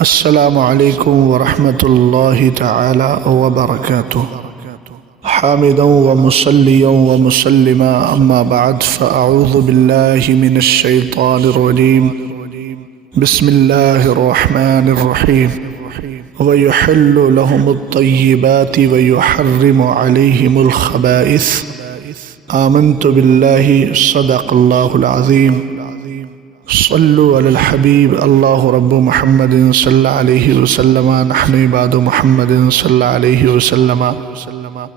السلام علیکم ورحمۃ اللہ تعالی وبرکاتہ۔ حامدا ومصلیا ومسلما اما بعد فاعوذ باللہ من الشیطان الرجیم بسم اللہ الرحمن الرحیم وَيُحِلُّ لَهُمُ الطَّيِّبَاتِ وَيُحَرِّمُ عَلَيْهِمُ الْخَبَائِثَ آمنت باللہ صدق اللہ العظیم۔ صلو علی الحبیب اللہ رب محمد صلی اللہ علیہ وسلم نحن عباد محمد صلی اللہ علیہ وسلم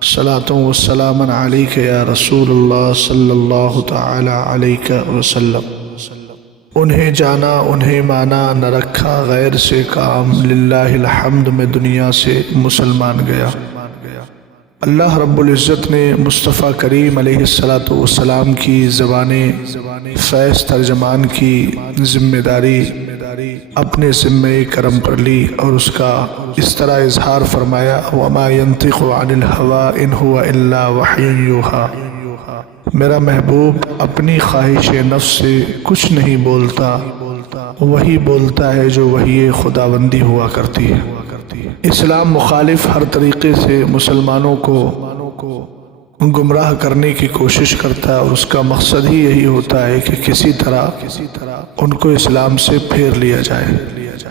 صلاۃ و سلام علیک یا رسول اللہ صلی اللہ تعالی علیہ وسلم۔ انہیں جانا انہیں مانا نہ رکھا غیر سے کام، للہ الحمد میں دنیا سے مسلمان گیا۔ اللہ رب العزت نے مصطفیٰ کریم علیہ السلام کی زبان فیض ترجمان کی ذمہ داری اپنے ذمہ کرم پر لی اور اس کا اس طرح اظہار فرمایا، وَمَا يَنطِقُ عَنِ الْهَوَىٰ إِنْ هُوَ إِلَّا وَحْيٌ يُوحَىٰ۔ میرا محبوب اپنی خواہش نفس سے کچھ نہیں بولتا، وہی بولتا ہے جو وحی خداوندی ہوا کرتی ہے۔ اسلام مخالف ہر طریقے سے مسلمانوں کو گمراہ کرنے کی کوشش کرتا ہے اور اس کا مقصد ہی یہی ہوتا ہے کہ کسی طرح ان کو اسلام سے پھیر لیا جائے۔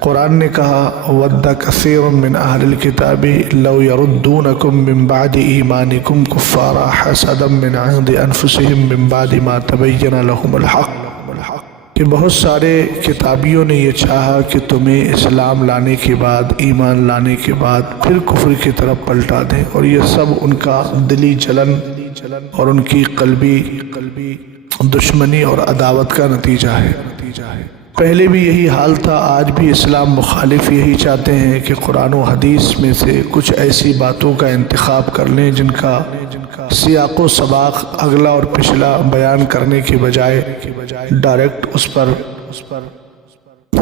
قرآن نے کہا وَدَّ كَثِيرٌ مِّنْ أَهْلِ الْكِتَابِ لَوْ يَرُدُّونَكُم مِّن بَعْدِ إِيمَانِكُمْ كُفَّارًا حَسَدًا مِّنْ عِندِ أَنفُسِهِم مِّن بَعْدِ مَا تَبَيَّنَ لَهُمُ الْحَقُّ، کہ بہت سارے کتابیوں نے یہ چاہا کہ تمہیں اسلام لانے کے بعد، ایمان لانے کے بعد پھر کفر کی طرف پلٹا دیں، اور یہ سب ان کا دلی جلن اور ان کی قلبی دشمنی اور عداوت کا نتیجہ ہے۔ پہلے بھی یہی حال تھا، آج بھی اسلام مخالف یہی چاہتے ہیں کہ قرآن و حدیث میں سے کچھ ایسی باتوں کا انتخاب کر لیں جن کا سیاق و سباق اگلا اور پچھلا بیان کرنے کے بجائے ڈائریکٹ اس پر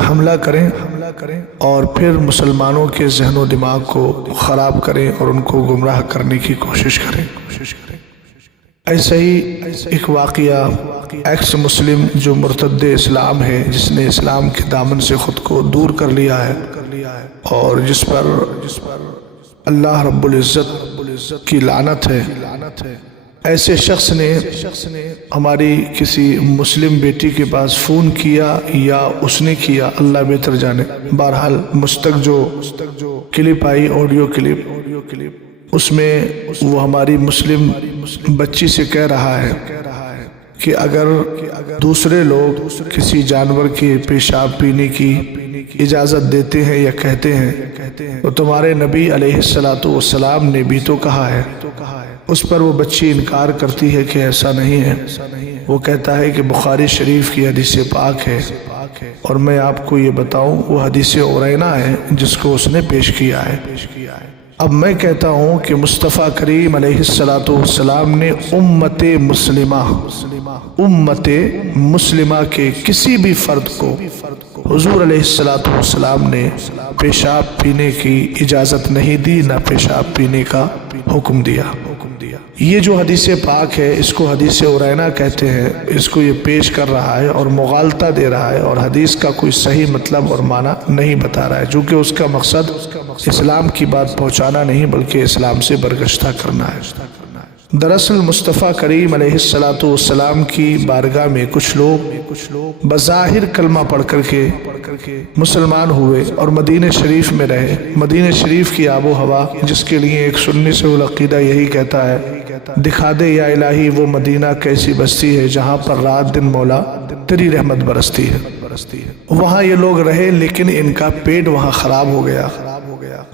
حملہ کریں اور پھر مسلمانوں کے ذہن و دماغ کو خراب کریں اور ان کو گمراہ کرنے کی کوشش کریں۔ ایسا ہی ایک واقعہ ایکس مسلم جو مرتد اسلام ہے، جس نے اسلام کے دامن سے خود کو دور کر لیا ہے اور جس پر اللہ رب العزت کی لعنت ہے، ایسے شخص نے ہماری کسی مسلم بیٹی کے پاس فون کیا یا اس نے کیا، اللہ بہتر جانے، بہرحال مستق جو کلپ آئی، آڈیو کلپ، اس میں وہ ہماری مسلم بچی سے کہہ رہا ہے کہ اگر دوسرے لوگ کسی جانور کے پیشاب پینے کی اجازت دیتے ہیں یا کہتے ہیں تو تمہارے نبی علیہ السلام نے بھی تو کہا ہے۔ اس پر وہ بچی انکار کرتی ہے کہ ایسا نہیں ہے۔ وہ کہتا ہے کہ بخاری شریف کی حدیث پاک ہے، اور میں آپ کو یہ بتاؤں وہ حدیث عرینہ ہے جس کو اس نے پیش کیا ہے۔ اب میں کہتا ہوں کہ مصطفیٰ کریم علیہ السلام نے امت مسلمہ کے کسی بھی فرد کو حضور علیہ السلام نے پیشاب پینے کی اجازت نہیں دی، نہ پیشاب پینے کا حکم دیا۔ یہ جو حدیث پاک ہے اس کو حدیث عرینہ کہتے ہیں، اس کو یہ پیش کر رہا ہے اور مغالطہ دے رہا ہے اور حدیث کا کوئی صحیح مطلب اور معنی نہیں بتا رہا ہے، چونکہ اس کا مقصد اسلام کی بات پہنچانا نہیں بلکہ اسلام سے برگشتہ کرنا ہے۔ دراصل مصطفیٰ کریم علیہ السلام کی بارگاہ میں کچھ لوگ بظاہر کلمہ پڑھ کر کے مسلمان ہوئے اور مدینہ شریف میں رہے۔ مدینہ شریف کی آب و ہوا جس کے لیے ایک سنی سے العقیدہ یہی کہتا ہے، دکھا دے یا الہی وہ مدینہ کیسی بستی ہے جہاں پر رات دن مولا تیری رحمت برستی ہے۔ وہاں یہ لوگ رہے لیکن ان کا پیٹ وہاں خراب ہو گیا۔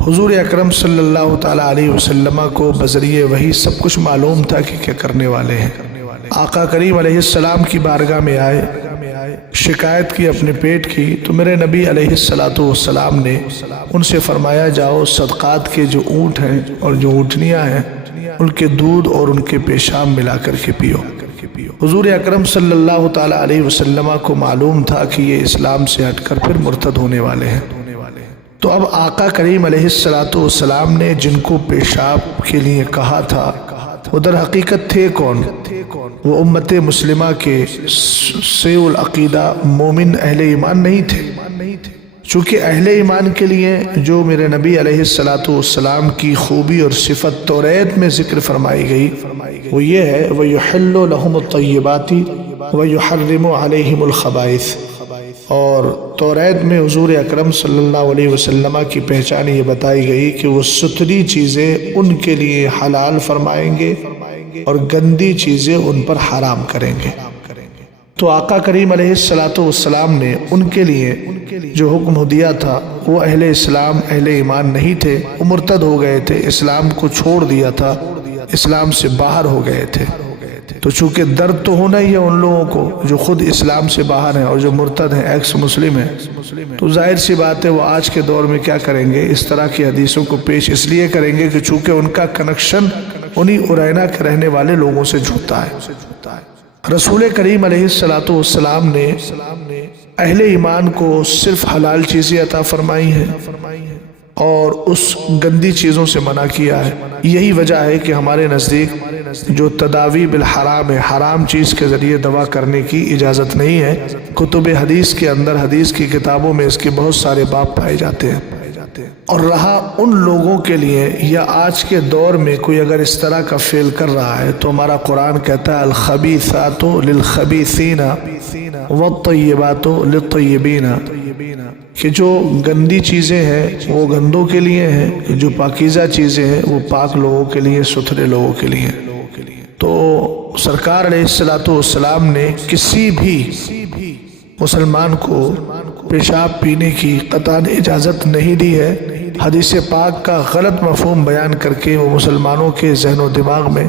حضور اکرم صلی اللہ تعالیٰ علیہ وسلم کو بذریعہ وحی سب کچھ معلوم تھا کہ کیا کرنے والے ہیں۔ آقا کریم علیہ السلام کی بارگاہ میں آئے، شکایت کی اپنے پیٹ کی، تو میرے نبی علیہ السلام نے ان سے فرمایا جاؤ صدقات کے جو اونٹ ہیں اور جو اونٹنیاں ہیں ان کے دودھ اور ان کے پیشاب ملا کر کے پیو۔ حضور اکرم صلی اللہ تعالیٰ علیہ وسلم کو معلوم تھا کہ یہ اسلام سے ہٹ کر پھر مرتد ہونے والے ہیں۔ تو اب آقا کریم علیہ السلام نے جن کو پیشاب کے لیے کہا تھا وہ در حقیقت تھے کون؟ وہ امت مسلمہ کے سیء العقیدہ مومن اہل ایمان نہیں تھے، چونکہ اہل ایمان کے لیے جو میرے نبی علیہ السلام کی خوبی اور صفت توریت میں ذکر فرمائی گئی وہ یہ ہے وَيُحِلُّ لَهُمُ الطَّيِّبَاتِ وَيُحَرِّمُ عَلَيْهِمُ الْخَبَائِثِ، اور توریت میں حضور اکرم صلی اللہ علیہ وسلم کی پہچان یہ بتائی گئی کہ وہ ستھری چیزیں ان کے لیے حلال فرمائیں گے اور گندی چیزیں ان پر حرام کریں گے۔ تو آقا کریم علیہ السلام نے ان کے لیے جو حکم دیا تھا وہ اہل اسلام اہل ایمان نہیں تھے، وہ مرتد ہو گئے تھے، اسلام کو چھوڑ دیا تھا، اسلام سے باہر ہو گئے تھے۔ تو چونکہ درد تو ہونا ہی ہے ان لوگوں کو جو خود اسلام سے باہر ہیں اور جو مرتد ہیں، ایکس مسلم ہیں، تو ظاہر سی بات ہے وہ آج کے دور میں کیا کریں گے، اس طرح کی حدیثوں کو پیش اس لیے کریں گے کہ چونکہ ان کا کنیکشن انہی ارینا کے رہنے والے لوگوں سے جڑتا ہے۔ رسول کریم علیہ السلام نے اہل ایمان کو صرف حلال چیزیں عطا فرمائی ہیں اور اس گندی چیزوں سے منع کیا ہے۔ یہی وجہ ہے کہ ہمارے نزدیک جو تداوی بالحرام ہے، حرام چیز کے ذریعے دوا کرنے کی اجازت نہیں ہے۔ کتب حدیث کے اندر، حدیث کی کتابوں میں اس کے بہت سارے باب پائے جاتے ہیں۔ اور رہا ان لوگوں کے لیے یا آج کے دور میں کوئی اگر اس طرح کا فعل کر رہا ہے تو ہمارا قرآن کہتا ہے الخبیثات للخبیثین والطیبات للطیبین، کہ جو گندی چیزیں ہیں وہ گندوں کے لیے ہیں، جو پاکیزہ چیزیں ہیں وہ پاک لوگوں کے لیے، ستھرے لوگوں کے لیے۔ تو سرکار علیہ السلام نے کسی بھی مسلمان کو پیشاب پینے کی قطعاً اجازت نہیں دی ہے۔ حدیث پاک کا غلط مفہوم بیان کر کے وہ مسلمانوں کے ذہن و دماغ میں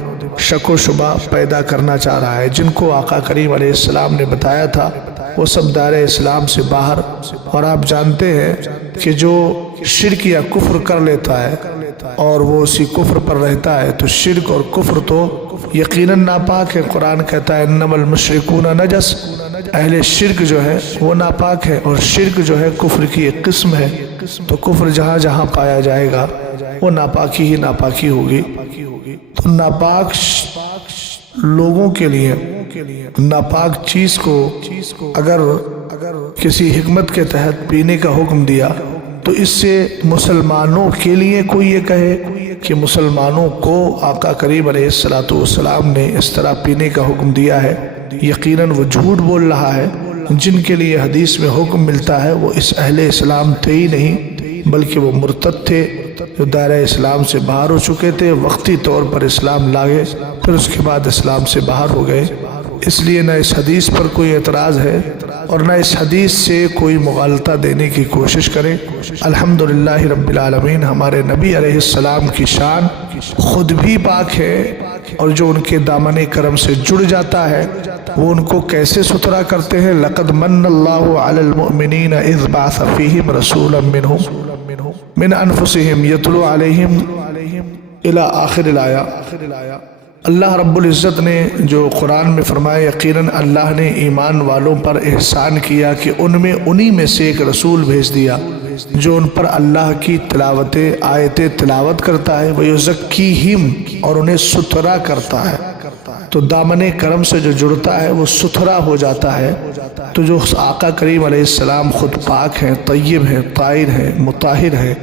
شک و شبہ پیدا کرنا چاہ رہا ہے۔ جن کو آقا کریم علیہ السلام نے بتایا تھا وہ سب دائرہ اسلام سے باہر، اور آپ جانتے ہیں کہ جو شرک یا کفر کر لیتا ہے اور وہ اسی کفر پر رہتا ہے تو شرک اور کفر تو یقیناً ناپاک ہے۔ قرآن کہتا ہے انما المشرکون نجس، اہل شرک جو ہے وہ ناپاک ہے، اور شرک جو ہے کفر کی ایک قسم ہے۔ تو کفر جہاں جہاں پایا جائے گا وہ ناپاکی ہی ناپاکی ہوگی۔ تو ناپاک لوگوں کے لیے ناپاک چیز کو اگر کسی حکمت کے تحت پینے کا حکم دیا تو اس سے مسلمانوں کے لیے کوئی یہ کہے کہ مسلمانوں کو آقا کریم علیہ السلام نے اس طرح پینے کا حکم دیا ہے، یقیناً وہ جھوٹ بول رہا ہے۔ جن کے لیے حدیث میں حکم ملتا ہے وہ اس اہل اسلام تھے ہی نہیں، بلکہ وہ مرتد تھے جو دائرہ اسلام سے باہر ہو چکے تھے، وقتی طور پر اسلام لائے پھر اس کے بعد اسلام سے باہر ہو گئے۔ اس لیے نہ اس حدیث پر کوئی اعتراض ہے اور نہ اس حدیث سے کوئی مغالطہ دینے کی کوشش کرے۔ الحمدللہ رب العالمین، ہمارے نبی علیہ السلام کی شان خود بھی پاک ہے، اور جو ان کے دامن کرم سے جڑ جاتا ہے وہ ان کو کیسے ستھرا کرتے ہیں۔ لقد من اللہ علی المؤمنین اذ بعث فیہم رسولا منہم من انفسہم یتلو علیہم الی آخر الآیہ۔ اللہ رب العزت نے جو قرآن میں فرمایا یقیناً اللہ نے ایمان والوں پر احسان کیا کہ انہی میں سے ایک رسول بھیج دیا جو ان پر اللہ کی آیتیں تلاوت کرتا ہے، وَيُزَكِّيهِمْ، اور انہیں ستھرا کرتا ہے۔ تو دامن کرم سے جو جڑتا ہے وہ ستھرا ہو جاتا ہے۔ تو جو آقا کریم علیہ السلام خود پاک ہیں، طیب ہیں، طاہر ہیں، مطہر ہیں،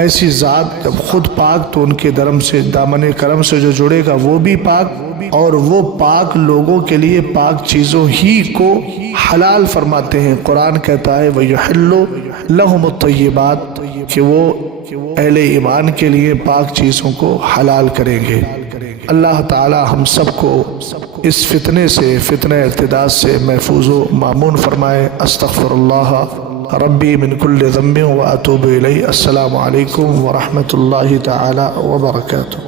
ایسی ذات جب خود پاک تو ان کے درم سے دامن کرم سے جو جڑے گا وہ بھی پاک، اور وہ پاک لوگوں کے لیے پاک چیزوں ہی کو حلال فرماتے ہیں۔ قرآن کہتا ہے وَيُحِلُّ لَهُمُ الطَّيِّبَاتِ، کہ وہ اہل ایمان کے لیے پاک چیزوں کو حلال کریں گے۔ اللہ تعالی ہم سب کو اس فتنے سے، فتنہ ارتداد سے محفوظ و مامون فرمائے۔ استغفر اللہ ربی من کل ذنب و اتوب الیہ۔ السلام علیکم ورحمۃ اللہ تعالی وبرکاتہ۔